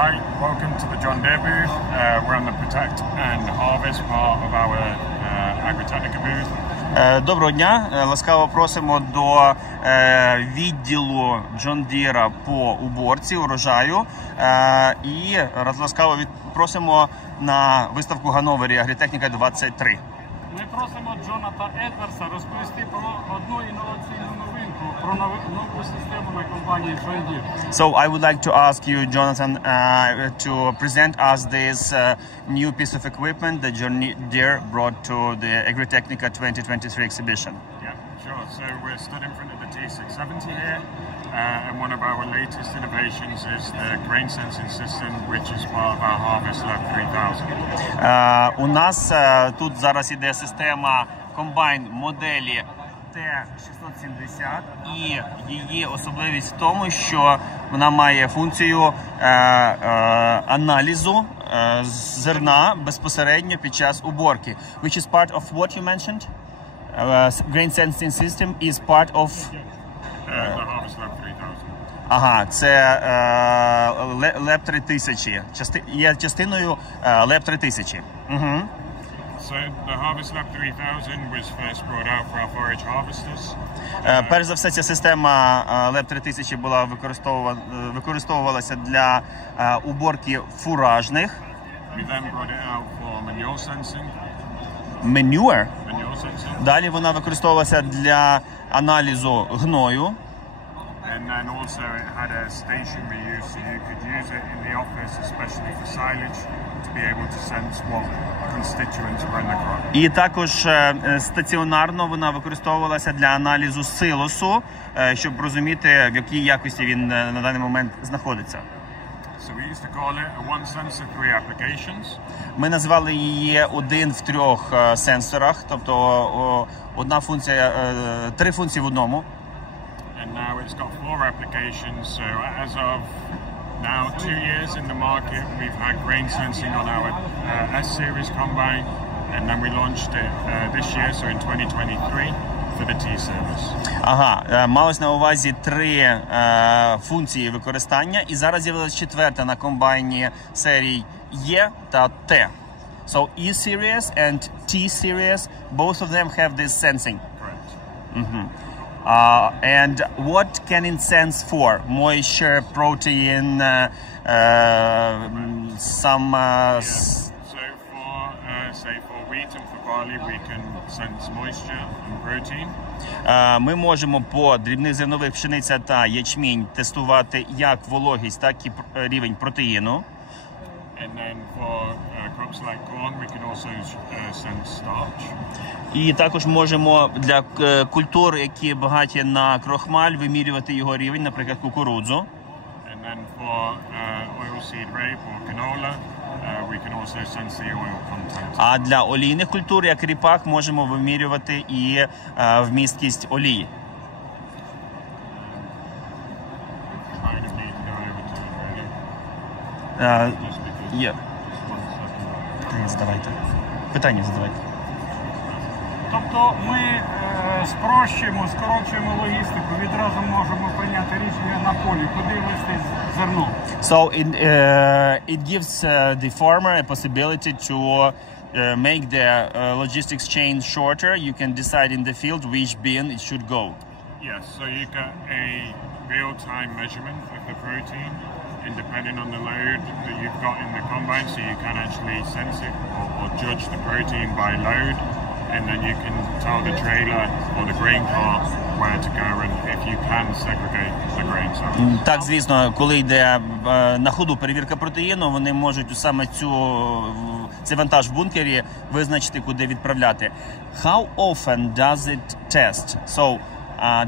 Hi, welcome to the John Deere booth. We're on the Protect and Harvest part of our AGRITECHNICA booth. Доброго дня, ласкаво просимо до відділу John Deere по уборці, урожаю і ласкаво просимо на виставку в Ганновері AGRITECHNICA 23. Ми просимо Джона та Едварса розповісти про одну інноваційну новинку, про нову систему на компанії John Deere. So I would like to ask you, Jonathan, to present us this new piece of equipment that John Deere brought to the AGRITECHNICA 2023 exhibition. Yeah, sure. So we're stood in front of the T670 here, and one of our latest innovations is the grain sensing system, which is part of our Harvest Lab 3000. У нас тут зараз іде система комбайн моделі T670, і її особливість в тому, що вона має функцію аналізу зерна безпосередньо під час уборки. Which is part of what you mentioned? Grain sensing system is part of The Harvest Lab 3000. Ага, це Lab 3000. Є частиною Lab 3000. Угу. So the Harvest Lab 3000 was first brought out for our forage harvesters. Перш за все, ця система Lab 3000 була використовувалася для уборки фуражних. We then brought it out for manure sensing. Manure? Manure sensing. Далі вона використовувалася для аналізу гною. And then also it had a stationary use, so you could use it in the office, especially for silage, to be able to sense what constituents were in the crop. І також стаціонарно вона використовувалася для аналізу силосу, щоб розуміти, в якій якості він на даний момент знаходиться. So we used to call it a one sensor, 3 applications. Ми назвали її один в трьох сенсорах, тобто одна функція, три функції в одному. And now it's got 4 applications, so as of now 2 years in the market, we've had grain sensing on our S-Series combine, and then we launched it this year, so in 2023, for the T-Series. Ага, малось на увазі три функції використання, і зараз з'явилась четверта на комбайні серій Е та Т. So E-Series and T-Series, both of them have this sensing. Correct. Mm-hmm. And what can it sense for? Moisture, protein, some... So for, say for wheat and for barley, we can sense moisture and protein. Ми можемо по дрібних зернових пшениця та ячмінь тестувати як вологість, так і рівень протеїну. And then for crops like corn, we can also sense starch. І також можемо для культур, які багаті на крохмаль, вимірювати його рівень, наприклад, кукурудзу. And then for oilseed rape or canola, we can also sense the oil content. А для олійних культур, як ріпак, можемо вимірювати і вмісткість олії. Kind of need to go over to it really. Just because. Є. Задавайте. Питання задавайте. Тобто ми скорочуємо логістику, відразу можемо прийняти рішення на полі, куди вести зерно. So it gives the farmer a possibility to make the logistics chain shorter. You can decide in the field which bin it should go. Yes, so you get a real-time measurement of the protein, and depending on the load that you've got in the combine, so you can actually sense it or judge the protein by load, and then you can tell the trailer or the grain cart where to go and if you can segregate the grain. Так, звісно, коли йде на ходу перевірка протеїну, вони можуть саме цей вантаж в бункері визначити, куди відправляти. How often does it test? So,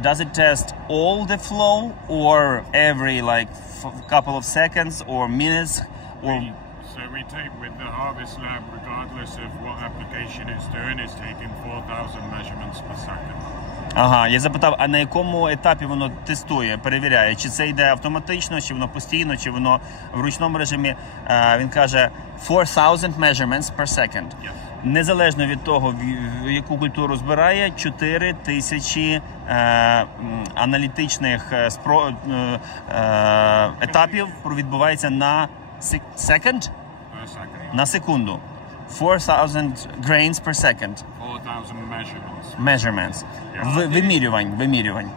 does it test all the flow or every couple of seconds or minutes? So we take with the Harvest Lab, regardless of what application it's doing, it's taking 4,000 measurements per second. Ага, я запитав, а на якому етапі воно тестує, перевіряє? Чи це йде автоматично, чи воно постійно, чи воно в ручному режимі? Він каже 4,000 measurements per second. Yes. Незалежно від того, яку культуру збирає, 4,000 аналітичних етапів відбувається на Second? Per second. На секунду. 4,000 grains per second. 4,000 measurements. Measurements. Вимірювань.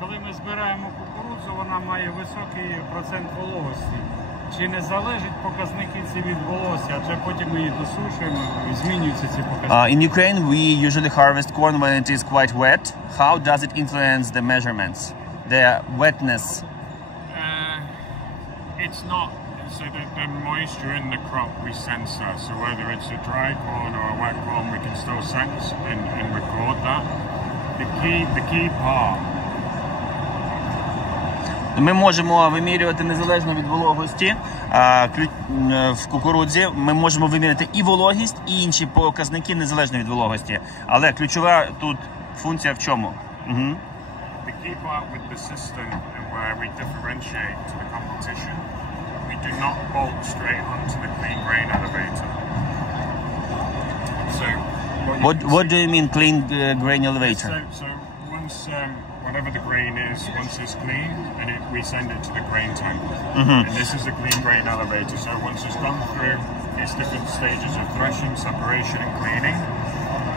Коли ми збираємо кукурудзу, вона має високий процент вологості. Чи не залежать показники ці від вологості, адже потім ми її досушуємо і змінюються ці показники? In Ukraine, we usually harvest corn when it is quite wet. How does it influence the measurements? The wetness? It's not. So the moisture in the crop we censor. So whether it's a dry corn or a wet corn, we can still sense and record that. The key part. Ми можемо вимірювати незалежно від вологості в кукурудзі. Ми можемо виміряти і вологість, і інші показники незалежно від вологості. Але ключова тут функція в чому? The key part with the system and where we differentiate to the competition, we do not bolt straight onto the clean grain elevator. So What do you mean clean grain elevator? So once whatever the grain is, once it's clean, and we send it to the grain tank. And this is the clean grain elevator. So once it's gone through its different stages of threshing, separation, and cleaning,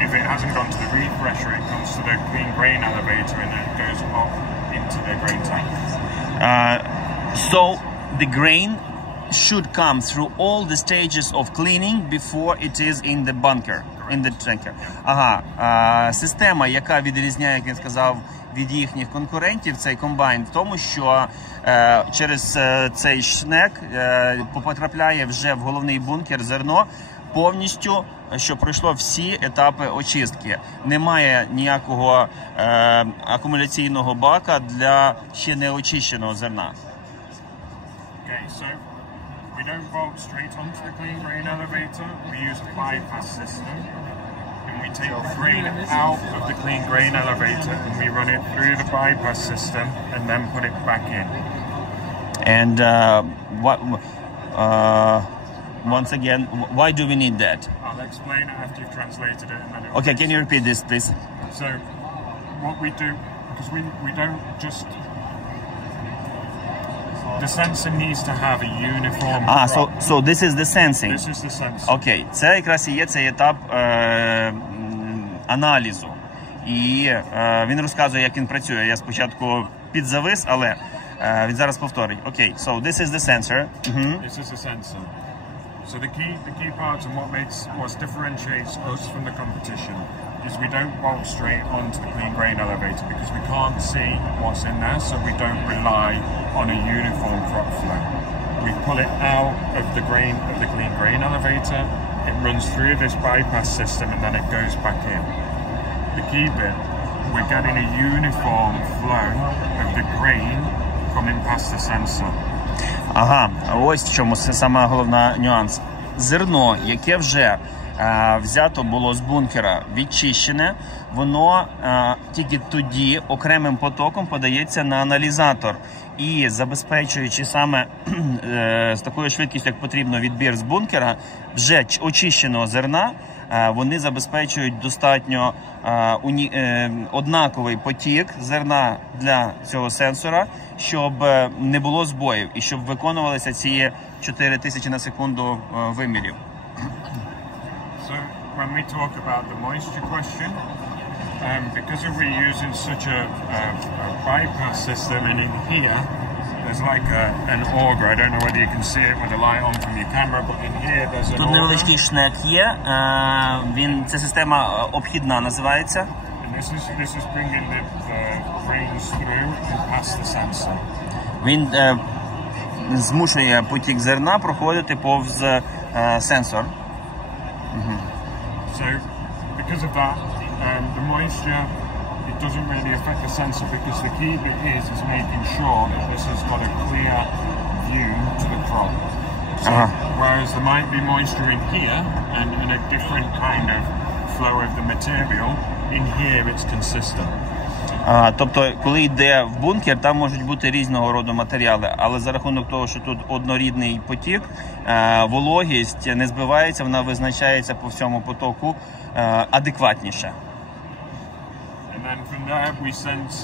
if it hasn't gone to the refresher, it comes to the clean grain elevator and then it goes off into the grain tank. So the grain should come through all the stages of cleaning before it is in the bunker, in the tanker. Система, яка відрізняє, як я сказав, від їхніх конкурентів, цей комбайн, в тому, що через цей шнек потрапляє вже в головний бункер зерно повністю, що пройшло всі етапи очистки. Немає ніякого акумуляційного бака для ще не очищеного зерна. Okay, so we don't bolt straight onto the clean grain elevator. We use a bypass system. And we take the grain out of the clean grain elevator and we run it through the bypass system and then put it back in. And once again, why do we need that? I'll explain it after you've translated it. And then Okay, can you repeat this, please? So what we do, because we don't just... The sensor needs to have a uniform crop. So this is the sensing. This is the sensor. Окей, це якраз і є цей етап аналізу. І він розказує, як він працює. Я спочатку підзавис, але він зараз повторить. Окей, so this is the sensor. This is the sensor. So the key part and what differentiates us from the competition is we don't bolt straight onto the clean grain elevator because we can't see what's in there, so we don't rely on a uniform crop flow. We pull it out of the clean grain elevator, it runs through this bypass system and then it goes back in. The key bit, we're getting a uniform flow of the grain coming past the sensor. Ось в чому саме головна нюанс. Зерно, яке вже взято було з бункера, відчищене, воно тільки тоді окремим потоком подається на аналізатор. І забезпечуючи саме з такою швидкістю, як потрібно, відбір з бункера, вже очищеного зерна, вони забезпечують достатньо однаковий потік зерна для цього сенсора, щоб не було збоїв і щоб виконувалися ці 4000 на секунду вимірів. So when we talk about the moisture question, because we're using such a bypass system, and in here there's like an auger. I don't know whether you can see it with the light on from your camera, but in here there's an auger. Тут невеличкий шнек є. Ця система обхідна називається. And this is bringing the grains through and past the sensor. Він змушує потік зерна проходити повз сенсор. So, because of that, the moisture, it doesn't really affect the sensor because the key bit is making sure that this has got a clear view to the crop. So, whereas there might be moisture in here and a different kind of flow of the material, in here it's consistent. Тобто, коли йде в бункер, там можуть бути різного роду матеріали, але за рахунок того, що тут однорідний потік, вологість не збивається, вона визначається по всьому потоку адекватніше. And then from there we sense,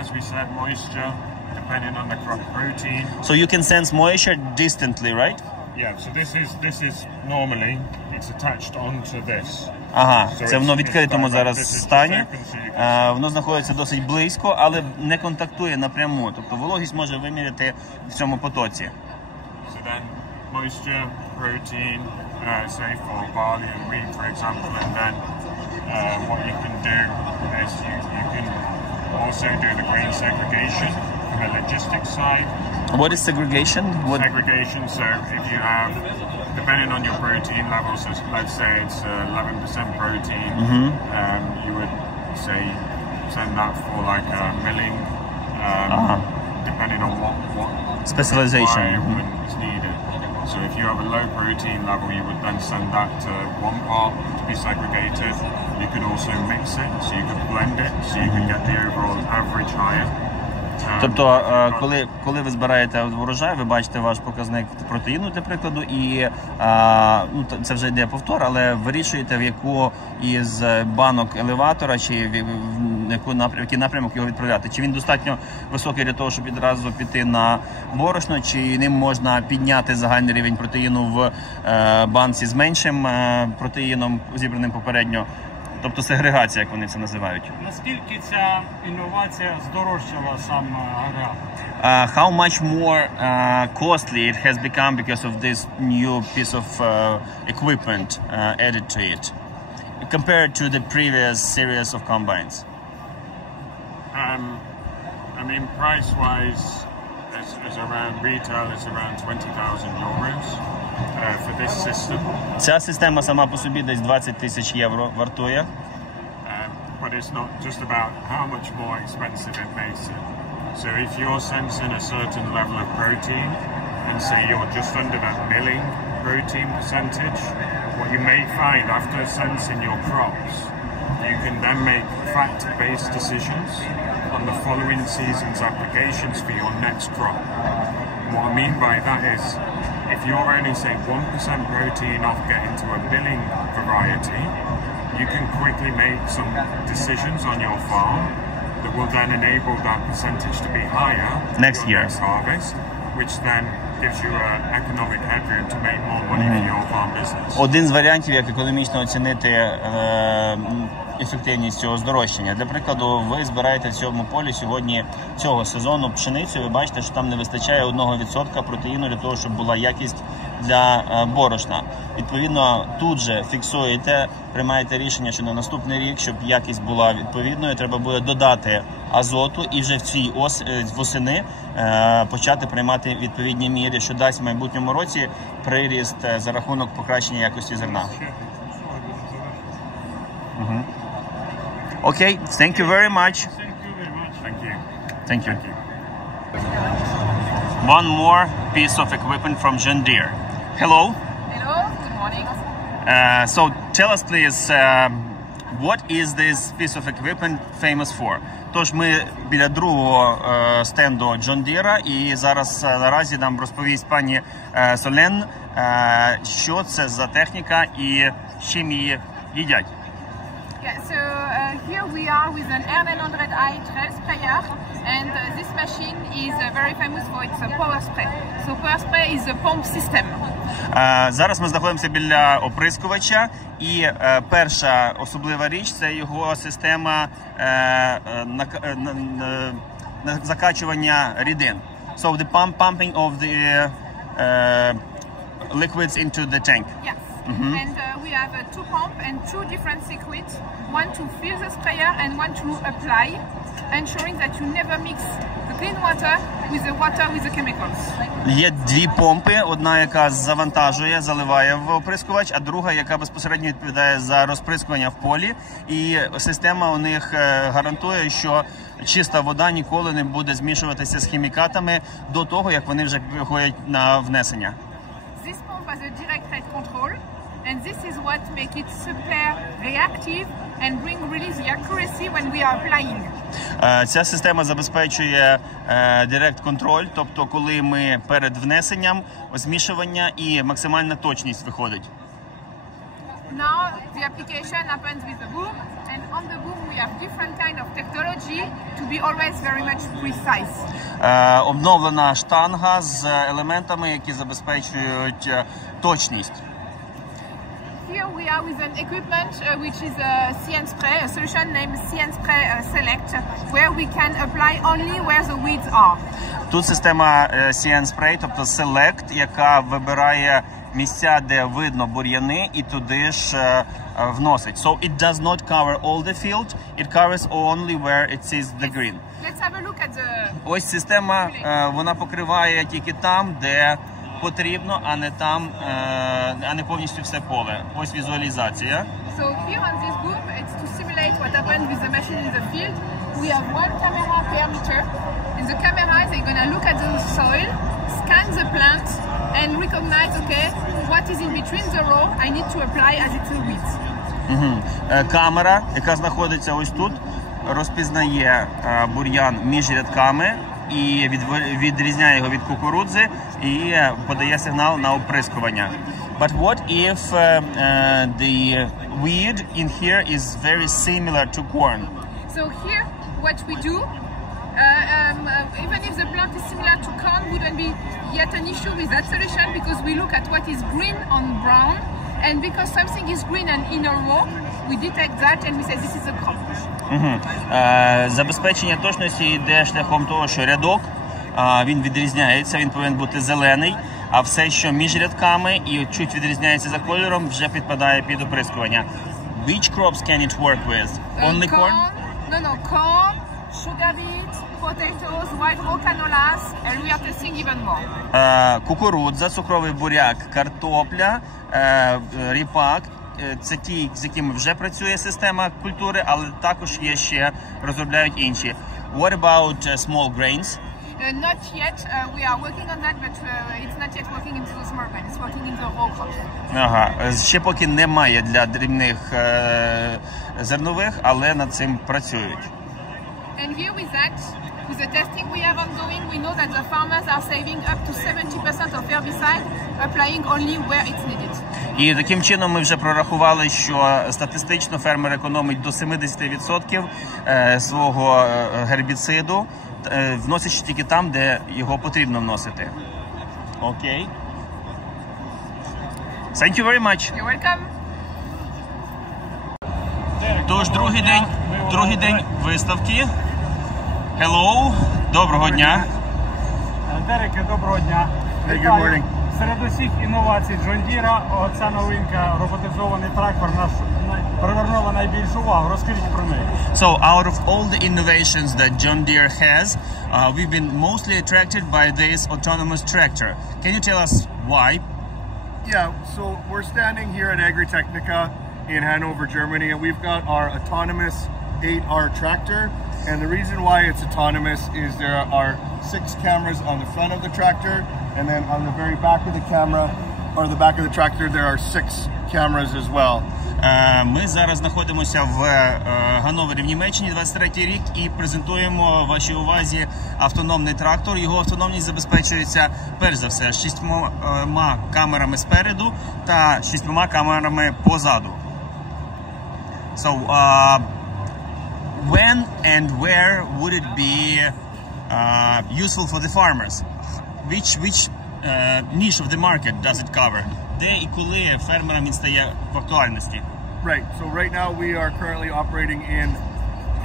as we said, moisture depending on the crop protein. So you can sense moisture distantly, right? Yeah, so this is normally it's attached onto this. Ага, So це воно в відкритому this зараз is стані. open, so you can- Воно знаходиться досить близько, але не контактує напряму. Тобто вологість може виміряти в цьому потоці. So then moisture, protein, say for barley and wheat, for example, and then what you can do is you can also do the grain segregation from a logistics side. What is segregation? What? Segregation, so if you have, depending on your protein levels, so let's say it's 11% protein, you would say send that for like milling, depending on what Specialization. requirement is needed. So if you have a low protein level, you would then send that to one part to be segregated. You could also mix it, so you could blend it, so you can get the overall average higher. Тобто, коли ви збираєте врожай, ви бачите ваш показник протеїну, для прикладу, і це вже йде повтор, але вирішуєте, в яку із банок елеватора, чи в який напрямок його відправляти. Чи він достатньо високий для того, щоб відразу піти на борошно, чи ним можна підняти загальний рівень протеїну в банці з меншим протеїном, зібраним попередньо. Тобто сегрегація, як вони це називають. Наскільки ця інновація здорожчала сам аграр? How much more costly it has become because of this new piece of equipment added to it, compared to the previous series of combines? I mean, price-wise, is around retail is around 20,000 euros for this system. Ця система сама по собі десь 20 тисяч євро вартує. But it's not just about how much more expensive it makes it. So if you're sensing a certain level of protein, and say you're just under that milling protein percentage, what you may find after sensing your crops, you can then make fact-based decisions on the following season's applications for your next crop. And what I mean by that is, if you're only, say, 1% protein off getting to a milling variety, you can quickly make some decisions on your farm that will then enable that percentage to be higher Next for your year. next harvest, which then gives you an economic headroom to make more money for your farm business. Один з варіантів, як економічно оцінити ефективність цього здорожчання. Для прикладу, ви збираєте в цьому полі сьогодні цього сезону пшеницю, ви бачите, що там не вистачає 1% протеїну для того, щоб була якість для борошна. Відповідно, тут же фіксуєте, приймаєте рішення, що на наступний рік, щоб якість була відповідною, треба буде додати азоту і вже в цій восени почати приймати відповідні міри, що дасть в майбутньому році приріст за рахунок покращення якості зерна. Okay, thank you very much. Thank you very much. Thank you. Thank you. Thank you. One more piece of equipment from John Deere. Hello. Hello, good morning. So tell us please, what is this piece of equipment famous for? Тож ми біля другого стенду John Deere, і зараз наразі нам розповість пані Солен, що це за техніка і з чим її їдять. Yeah, so here we are with an R900i trail sprayer, and this machine is very famous for its power spray. So power spray is a pump system. Зараз ми знаходимося біля оприскувача, і перша особлива річ – це його система закачування рідин. So the pumping of the liquids into the tank. Yes. And we have two pumps and two different circuits, one to fill the sprayer and one to apply, ensuring that you never mix the clean water with the chemicals. Є дві помпи, одна, яка завантажує, заливає в оприскувач, а друга, яка безпосередньо відповідає за розприскування в полі. І система у них гарантує, що чиста вода ніколи не буде змішуватися з хімікатами до того, як вони вже виходять на внесення. This pump has a direct rate control, and this is what makes it super reactive and bring really the accuracy when we are applying. Ця система забезпечує direct control, тобто коли ми перед внесенням, змішування і максимальна точність виходить. Now the application happens with the boom, And on the boom we have different kind of technology to be always very much precise. Обновлена штанга з елементами, які забезпечують точність. Here we are with an equipment which is a See and Spray, a solution named See and Spray Select, where we can apply only where the weeds are. Тут система See and Spray, тобто Select, яка вибирає місця, де видно бур'яни, і туди ж вносить. So it does not cover all the field, it covers only where it sees the green. Let's have a look at the... Ось система, вона покриває тільки там, де потрібно, а не там, а не повністю все поле. Ось візуалізація. So here on this boom, it's to simulate what happens with the machine in the field. We have one camera per meter, and the camera is going to look at the soil, scan the plant, and recognize, okay, what is in between the row I need to apply as it's a weed. Камера, яка знаходиться ось тут, розпізнає бур'ян між рядками і відрізняє його від кукурудзи і подає сигнал на оприскування. But what if the weed in here is very similar to corn? So here, what we do, even if the plant is similar to corn, wouldn't be yet an issue with that solution because we look at what is green on brown, and because something is green and in a row, we detect that and we say this is a crop. Забезпечення точності йде шляхом того, що рядок, він відрізняється, він повинен бути зелений, а все, що між рядками і чуть відрізняється за кольором, вже підпадає під оприскування. Which crops can it work with? Only corn? No, corn, sugar beets, potatoes, white row canolas, and we are testing even more. Кукурудза, цукровий буряк, картопля, ріпак. Це ті, з якими вже працює система культури, але також є ще, розробляють інші. What about small grains? Not yet. We are working on that, but it's not yet working into the small grains. It's working in the raw crops. Ага, ще поки немає для дрібних зернових, але над цим працюють. And here with that, with the testing we have ongoing, we know that the farmers are saving up to 70% of herbicide, applying only where it's needed. І таким чином ми вже прорахували, що статистично фермер економить до 70% свого гербіциду, вносячи тільки там, де його потрібно вносити. Окей. Thank you very much. You're welcome. Тож, другий день виставки. Hello, доброго дня. Дереке, доброго дня. Hey, good morning. Серед усіх інновацій John Deere оця новинка, роботизований трактор, привернула найбільшу увагу. Розкажіть про неї. So, out of all the innovations that John Deere has, we've been mostly attracted by this autonomous tractor. Can you tell us why? Yeah, so we're standing here at AGRITECHNICA in Hanover, Germany, and we've got our autonomous 8R tractor. And the reason why it's autonomous is there are 6 cameras on the front of the tractor, and then on the very back of the camera, or the back of the tractor, there are 6 cameras as well. Ми зараз знаходимося в Ганновері в Німеччині, 23-й рік, і презентуємо вашій увазі автономний трактор. Його автономність забезпечується, перш за все, 6 камерами спереду та 6 камерами позаду. So, when and where would it be useful for the farmers? Which niche of the market does it cover? Де і коли фермерам він стає в актуальності? Right, so right now we are currently operating in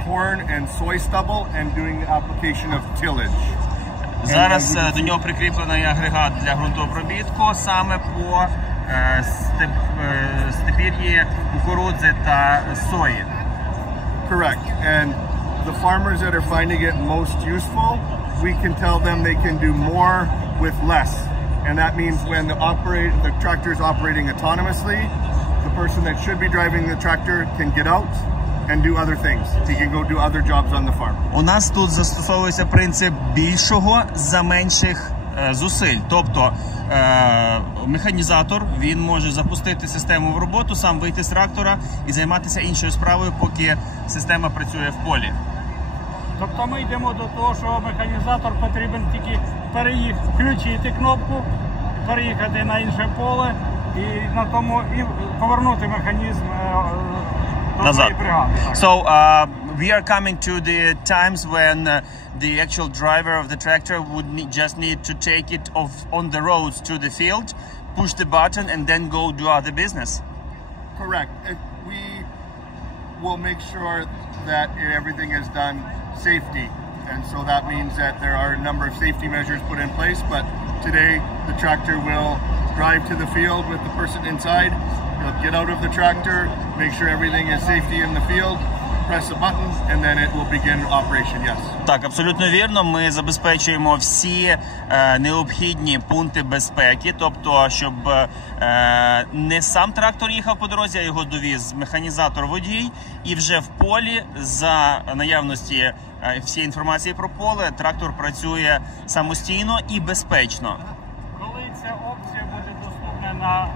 corn and soy stubble and doing the application of tillage. Зараз до нього прикріплений агрегат для ґрунтообробітку саме по степір'ї кукурудзи та сої. Correct, and the farmers that are finding it most useful, we can tell them they can do more with less. And that means when the tractor is operating autonomously, the person that should be driving the tractor can get out and do other things. He can go do other jobs on the farm. У нас тут застосовується принцип більшого за менших зусиль. Тобто механізатор, він може запустити систему в роботу, сам вийти з трактора і займатися іншою справою, поки система працює в полі. Тобто ми йдемо до того, що механізатор потрібен тільки включити кнопку, переїхати на інше поле і на тому і повернути механізм назад. бригади. Так. So we are coming to the times when the actual driver of the tractor would just need to take it off on the roads to the field, push the button, and then go do other business. Correct. We will make sure that everything is done safety. And so that means that there are a number of safety measures put in place, but today the tractor will drive to the field with the person inside. He'll get out of the tractor, make sure everything is safety in the field, press a button, and then it will begin operation, yes. Так, абсолютно вірно. Ми забезпечуємо всі необхідні пункти безпеки, тобто, щоб не сам трактор їхав по дорозі, а його довіз механізатор-водій, і вже в полі за наявності всієї інформації про поле трактор працює самостійно і безпечно. Коли ця опція буде доступна на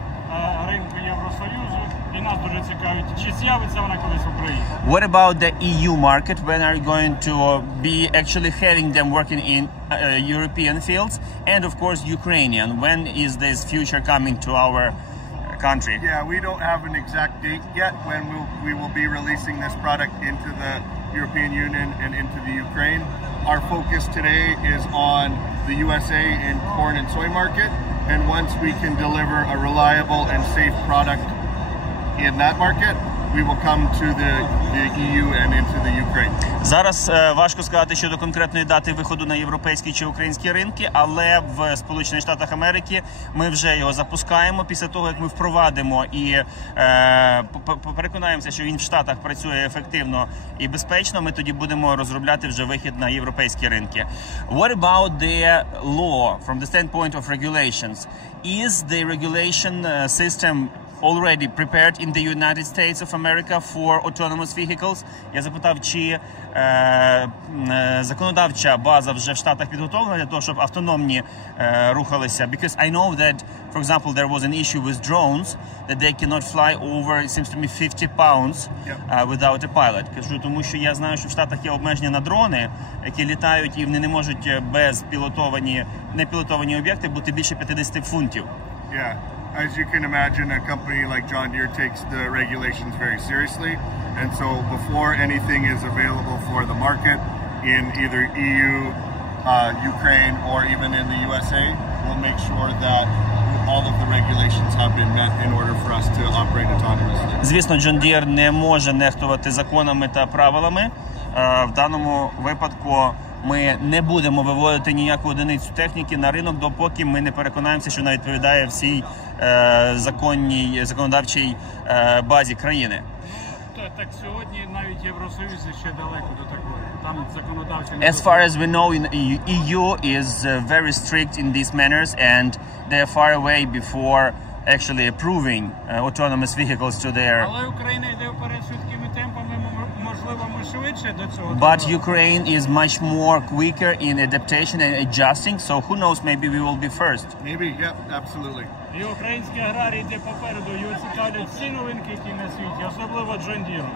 ринку Євросоюзу, і нас дуже цікавить, чи з'явиться вона колись в Україні? What about the EU market? When are you going to be actually having them working in European fields? And of course Ukrainian. When is this future coming to our country? Yeah, we don't have an exact date yet when we will be releasing this product into the European Union and into the Ukraine. Our focus today is on the USA and corn and soy market, and once we can deliver a reliable and safe product in that market, we will come to the EU and into the Ukraine. Зараз важко сказати щодо конкретної дати виходу на європейські чи українські ринки, але в Сполучених Штатах Америки ми вже його запускаємо. Після того, як ми впровадимо і переконаємося, що він в Штатах працює ефективно і безпечно, ми тоді будемо розробляти вже вихід на європейські ринки. What about the law from the standpoint of regulations? Is the regulation system already prepared in the United States of America for autonomous vehicles? Я запитав, чи законодавча база вже в Штатах підготовлена для того, щоб автономні рухалися. Because I know that, for example, there was an issue with drones that they cannot fly over, it seems to me, 50 pounds without a pilot. Кажу, тому що я знаю, що в Штатах є обмеження на дрони, які літають, і вони не можуть без непілотовані об'єкти бути більше 50 фунтів. Yeah. As you can imagine, a company like John Deere takes the regulations very seriously, and so before anything is available for the market in either EU, Ukraine, or even in the USA, we'll make sure that all of the regulations have been met in order for us to operate autonomously. Звісно, John Deere не може нехтувати законами та правилами. В даному випадку ми не будемо виводити ніяку одиницю техніки на ринок, допоки ми не переконаємося, що вона відповідає всій законодавчій базі країни. Так сьогодні навіть Євросоюз ще далеко до такого. Там законодавчі... As far as we know, EU is very strict in these manners, and they are far away before actually approving autonomous vehicles to their... Але Україна йде вперед швидкими темпами, можливо, ми швидше до цього. But Ukraine is much more quicker in adaptation and adjusting, so who knows, maybe we will be first. Maybe, yeah, absolutely. І українські аграрії йде попереду, його цікавлять всі новинки, які на світі, особливо John Deere.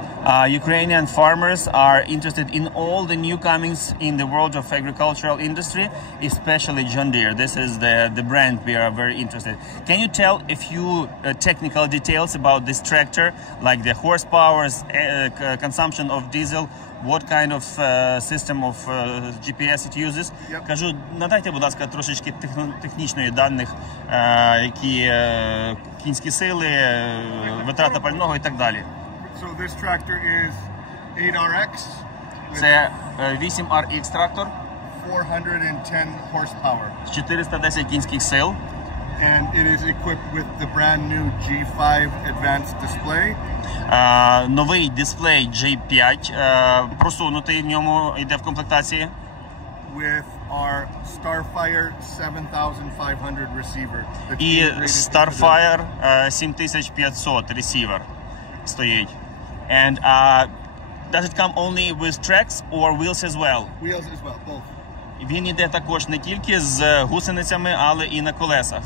Ukrainian farmers are interested in all the newcomings in the world of agricultural industry, especially John Deere. This is the brand we are very interested. Can you tell a few technical details about this tractor, like the horsepower, consumption of diesel, what kind of system of GPS it uses? Yep. Кажу, надайте, будь ласка, трошечки технічної даних, які кінські сили, витрата пального і так далі. So this tractor is 8RX. Це 8RX трактор 410 horsepower. 410 кінських сил. And it is equipped with the brand new G5 advanced display. Новий дисплей G5 просунутий, в ньому йде в комплектації. With our Starfire 7500 receiver. І Starfire 7500 receiver стоїть. And does it come only with tracks or wheels as well? Wheels as well, both. Він йде також не тільки з гусеницями, але і на колесах.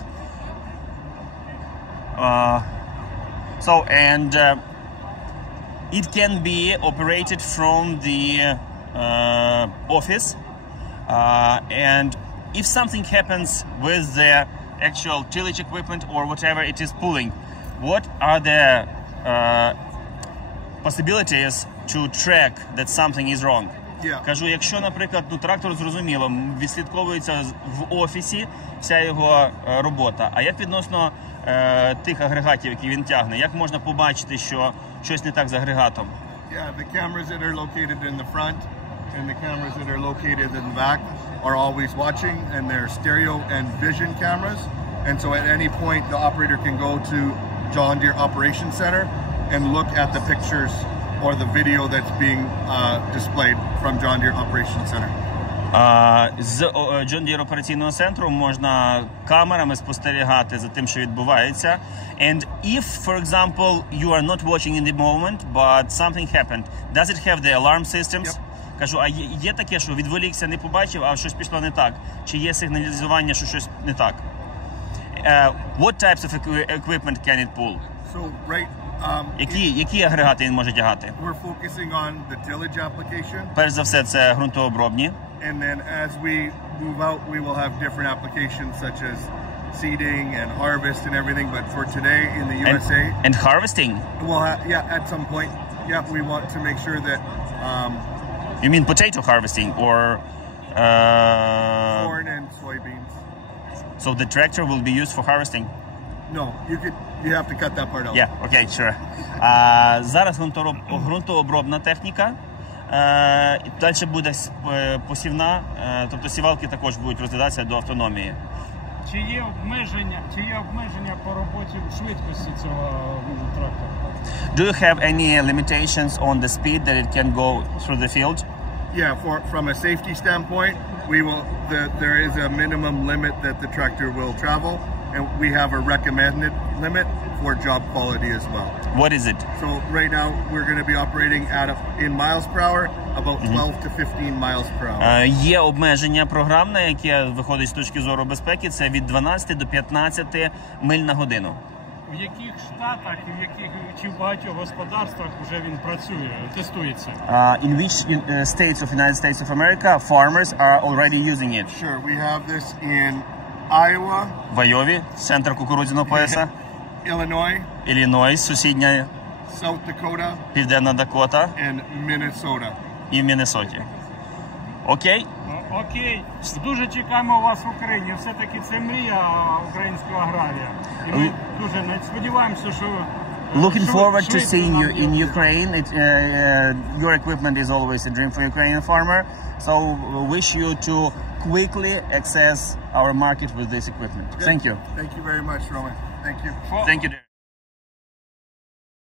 It can be operated from the office, and if something happens with the actual tillage equipment or whatever it is pulling, what are the possibilities to track that something is wrong. Yeah. Кажу, якщо, наприклад, трактор, зрозуміло, відслідковується в офісі вся його робота, а як відносно тих агрегатів, які він тягне, як можна побачити, що щось не так з агрегатом? Yeah, the cameras that are located in the front and the cameras that are located in the back are always watching, and they're stereo and vision cameras. And so at any point, the operator can go to John Deere Operations Center and look at the pictures or the video that's being displayed from John Deere Operations Center. З John Deere операційного центру можна камерами спостерігати за тим, що відбувається. And if, for example, you are not watching in the moment, but something happened, does it have the alarm systems? Yep. Кажу, а є таке, що відволікся, не побачив, а щось пішло не так? Чи є сигналізування, що щось не так? What types of equipment can it pull? So right, Які агрегати він може тягати? we're focusing on the tillage application. Перш за все, це ґрунтообробні. And then as we move out, we will have different applications such as seeding and harvest and everything. But for today in the USA, And harvesting? we'll yeah, at some point, yeah, we want to make sure that You mean potato harvesting or corn and soybeans. so the tractor will be used for harvesting? No, you have to cut that part out. Yeah, okay, sure. Зараз ґрунтообробна техніка. Далі буде посівна, тобто сівалки також будуть розглядатися до автономії. Чи є обмеження по роботі швидкості цього трактора? Do you have any limitations on the speed that it can go through the field? Yeah, from a safety standpoint, there is a minimum limit that the tractor will travel, and we have a recommended limit for job quality as well. What is it? So right now we're going to be operating in miles per hour, about 12 to 15 miles per hour. Є обмеження програмне, яке виходить з точки зору безпеки, це від 12 до 15 миль на годину. В яких штатах і чи в багатьох господарствах вже він працює, тестується? In which states of United States of America farmers are already using it? Sure, we have this in Iowa, В Айові, центр кукурудзяного пояса, Illinois, Іллінойс, сусідня South Dakota, Південна Дакота and Minnesota. і в Міннесоті. Окей? Окей. Дуже чекаємо вас в Україні. Все-таки це мрія українського аграрія. І ми дуже сподіваємося, що Looking forward to seeing you in Ukraine. Your equipment is always a dream for Ukrainian farmer. So wish you to quickly access our market with this equipment. Thank you. Thank you very much, Roman. Thank you. Thank you.